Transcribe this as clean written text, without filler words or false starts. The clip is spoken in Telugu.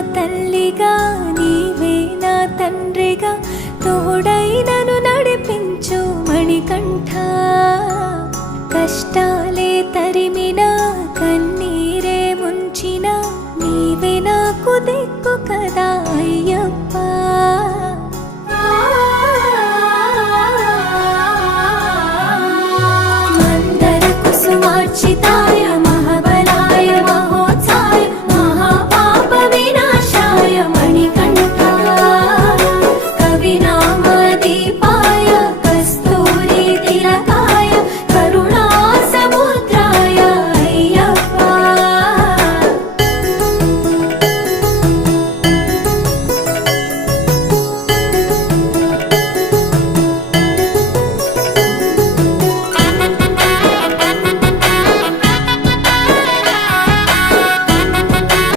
తల్లిగా నీవే నా తండ్రిగా తోడై నన్ను నడిపించు మణికంఠ. కష్టాలే తరిమినా కన్నీరే ముంచిన నీవే నాకు దిక్కు కదా అయ్యప్ప.